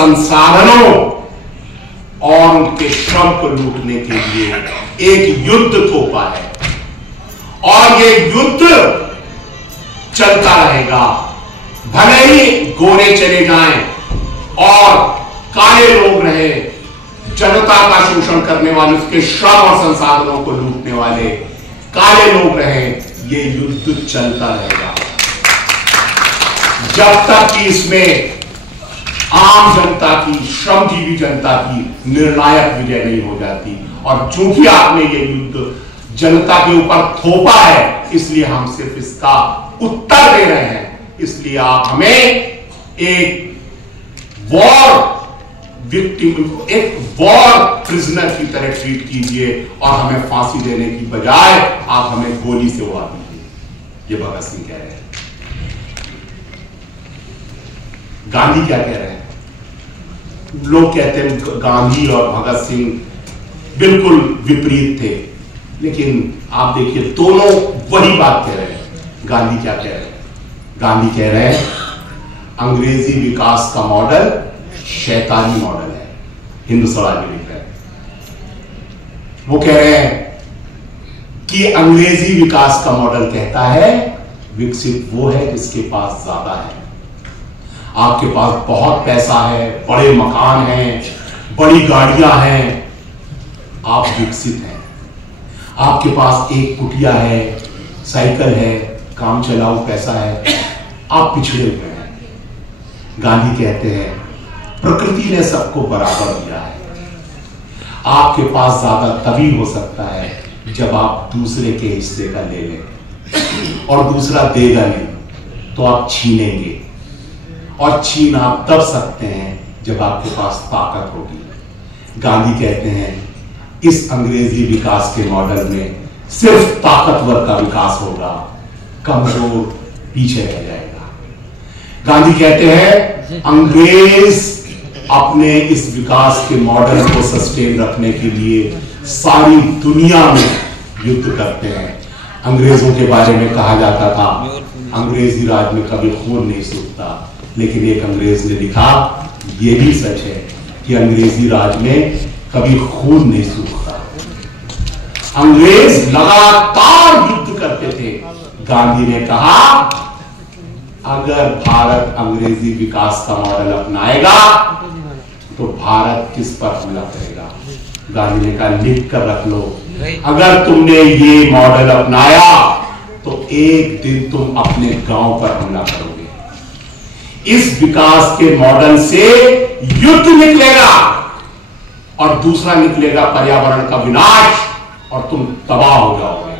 संसाधनों और उनके श्रम को लूटने के लिए एक युद्ध थोपा है, और ये युद्ध चलता रहेगा। भले ही गोरे चले जाएं और काले लोग रहे, जनता का शोषण करने वाले, उसके श्रम और संसाधनों को लूटने वाले काले लोग रहे, ये युद्ध चलता रहेगा जब तक कि इसमें आम जनता की, श्रमजीवी जनता की निर्णायक विजय नहीं हो जाती। और चूंकि आपने ये युद्ध जनता के ऊपर थोपा है, इसलिए हम सिर्फ इसका उत्तर दे रहे हैं। इसलिए आप हमें एक वॉर प्रिजनर की तरह ट्रीट कीजिए और हमें फांसी देने की बजाय आप हमें गोली से उड़ा दीजिए। ये भगत सिंह कह रहे हैं। गांधी क्या कह रहे हैं? लोग कहते हैं गांधी और भगत सिंह बिल्कुल विपरीत थे, लेकिन आप देखिए दोनों वही बात कह रहे हैं। गांधी क्या कह रहे हैं? गांधी कह रहे हैं अंग्रेजी विकास का मॉडल शैतानी मॉडल है। हिंदू स्वराज में लिख रहे हैं, वो कह रहे हैं कि अंग्रेजी विकास का मॉडल कहता है विकसित वो है जिसके पास ज्यादा है। आपके पास बहुत पैसा है, बड़े मकान हैं, बड़ी गाड़ियां हैं, आप विकसित हैं। आपके पास एक कुटिया है, साइकिल है, काम चलाऊ पैसा है, आप पिछड़े हुए हैं। गांधी कहते हैं प्रकृति ने सबको बराबर दिया है। आपके पास ज्यादा तभी हो सकता है जब आप दूसरे के हिस्से का ले लें, और दूसरा देगा नहीं तो आप छीनेंगे, और छीन आप तब सकते हैं जब आपके पास ताकत होगी। गांधी कहते हैं इस अंग्रेजी विकास के मॉडल में सिर्फ ताकतवर का विकास होगा, कमजोर पीछे रह जाएगा। गांधी कहते हैं अंग्रेज अपने इस विकास के मॉडल को सस्टेन रखने के लिए सारी दुनिया में युद्ध करते हैं। अंग्रेजों के बारे में कहा जाता था अंग्रेजी राज में कभी खून नहीं सूखता, लेकिन एक अंग्रेज ने लिखा यह भी सच है कि अंग्रेजी राज में कभी खून नहीं सूखता। अंग्रेज लगातार युद्ध करते थे। गांधी ने कहा अगर भारत अंग्रेजी विकास का मॉडल अपनाएगा तो भारत किस पर हमला करेगा? गांधी ने कहा लिख कर रख लो, अगर तुमने ये मॉडल अपनाया तो एक दिन तुम अपने गांव पर हमला करोगे। इस विकास के मॉडल से युद्ध निकलेगा और दूसरा निकलेगा पर्यावरण का विनाश, और तुम तबाह हो जाओगे।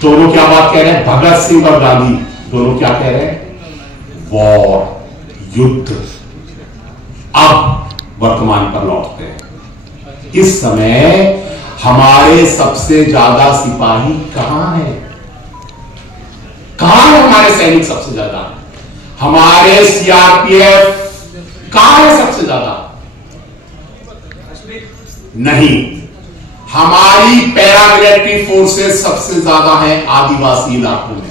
दोनों क्या बात कह रहे हैं? भगत सिंह और गांधी दोनों क्या कह रहे हैं? वॉर, युद्ध। अब वर्तमान पर लौटते हैं। इस समय हमारे सबसे ज्यादा सिपाही कहां हैं? कहां है हमारे सैनिक सबसे ज्यादा? हमारे सीआरपीएफ कहां है सबसे ज्यादा? नहीं, हमारी पैरामिलिट्री फोर्सेस सबसे ज्यादा है आदिवासी इलाकों में।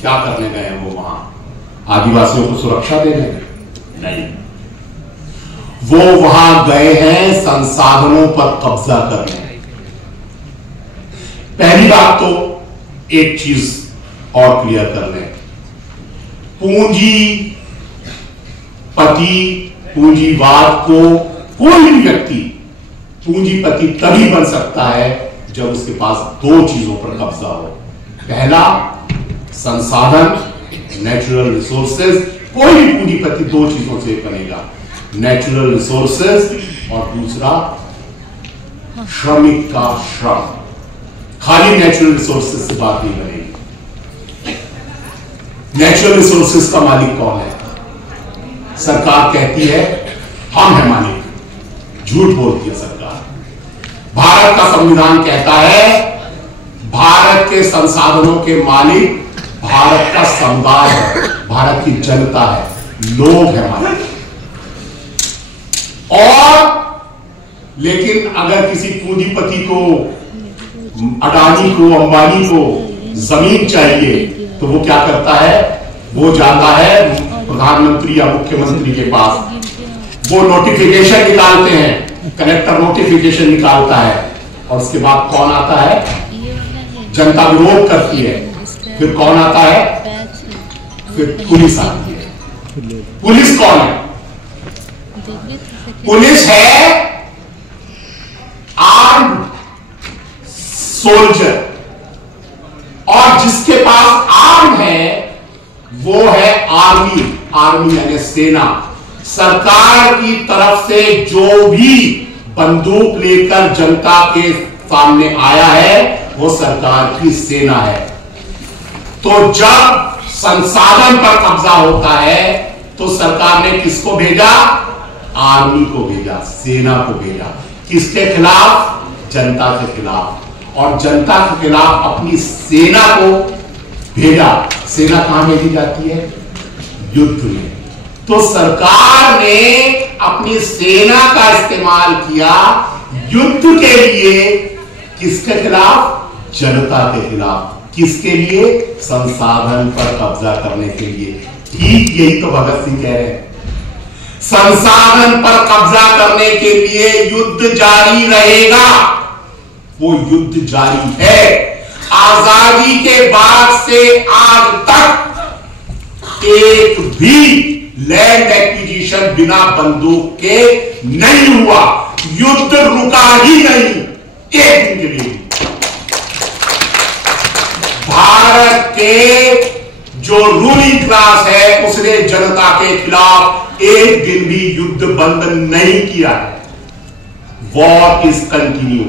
क्या करने गए हैं वो वहां? आदिवासियों को सुरक्षा देने? नहीं, वो वहां गए हैं संसाधनों पर कब्जा करने। पहली बात तो एक चीज और क्लियर कर लें, पूंजीवाद को कोई भी व्यक्ति पूंजीपति तभी बन सकता है जब उसके पास दो चीजों पर कब्जा हो। पहला संसाधन, नेचुरल रिसोर्सेज। कोई भी पूंजीपति दो चीजों से बनेगा, नेचुरल रिसोर्सेज और दूसरा श्रमिक का श्रम। खाली नेचुरल रिसोर्सेज से बात नहीं बनेगी। नेचुरल रिसोर्सेज का मालिक कौन है? सरकार कहती है हम है मालिक, झूठ बोलती है सरकार। भारत का संविधान कहता है भारत के संसाधनों के मालिक भारत का समुदाय है, भारत की जनता है, लोग है मालिक। और लेकिन अगर किसी पूंजीपति को, अडानी को, अंबानी को जमीन चाहिए तो वो क्या करता है? वो जाता है प्रधानमंत्री या मुख्यमंत्री के पास, वो नोटिफिकेशन निकालते हैं, कलेक्टर नोटिफिकेशन निकालता है, और उसके बाद कौन आता है? जनता विरोध करती है, फिर कौन आता है? फिर पुलिस आती है। पुलिस कौन है? पुलिस है आर्म सोल्जर, और जिसके पास आर्म है वो है आर्मी। आर्मी यानी सेना। सरकार की तरफ से जो भी बंदूक लेकर जनता के सामने आया है वो सरकार की सेना है। तो जब संसाधन पर कब्जा होता है तो सरकार ने किसको भेजा? आर्मी को भेजा, सेना को भेजा। किसके खिलाफ? जनता के खिलाफ। और जनता के खिलाफ अपनी सेना को भेजा। सेना कहां भेजी जाती है? युद्ध में। तो सरकार ने अपनी सेना का इस्तेमाल किया युद्ध के लिए। किसके खिलाफ? जनता के खिलाफ। किसके लिए? संसाधन पर कब्जा करने के लिए। ठीक यही तो भगत सिंह कह रहे हैं। संसाधन पर कब्जा करने के लिए युद्ध जारी रहेगा। वो युद्ध जारी है। आजादी के बाद से आज तक एक भी लैंड एक्विजिशन बिना बंदूक के नहीं हुआ। युद्ध रुका ही नहीं एक दिन के लिए। भारत के जो रूलिंग क्लास है उसने जनता के खिलाफ एक दिन भी युद्ध बंद नहीं किया है। War is continue.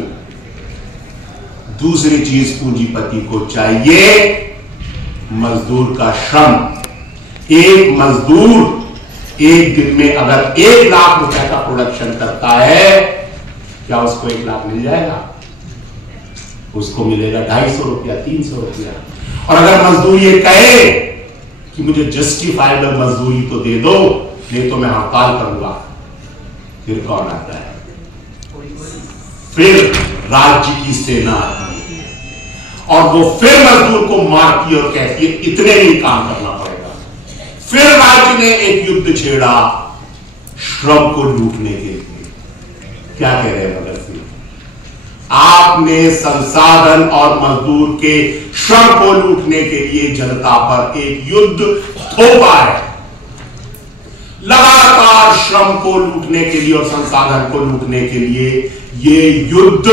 दूसरी चीज पूंजीपति को चाहिए मजदूर का श्रम। एक मजदूर एक दिन में अगर 1 लाख रुपए का प्रोडक्शन करता है, क्या उसको 1 लाख मिल जाएगा? उसको मिलेगा 250 रुपया, 300 रुपया। और अगर मजदूर ये कहे कि मुझे जस्टिफाइबल मजदूरी तो दे दो, नहीं तो मैं हड़ताल करूंगा, फिर कौन आता है? फिर राज्य की सेना आती है और वो फिर मजदूर को मारती है और कहती है इतने ही काम करना पड़ेगा। फिर राज्य ने एक युद्ध छेड़ा श्रम को लूटने के लिए। क्या कह रहे हैं भगत सिंह? आपने संसाधन और मजदूर के श्रम को लूटने के लिए जनता पर एक युद्ध थोपा है। लगातार श्रम को लूटने के लिए और संसाधन को लूटने के लिए ये युद्ध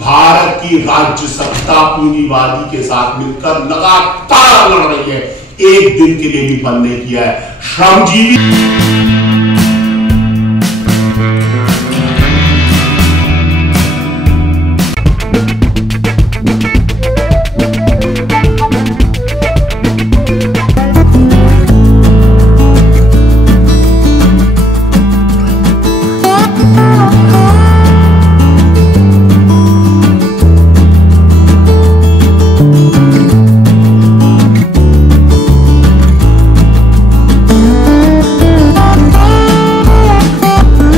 भारत की राज्य सत्ता पूंजीवादी के साथ मिलकर लगातार लड़ रही है। एक दिन के लिए भी बंद नहीं किया है। श्रमजीवी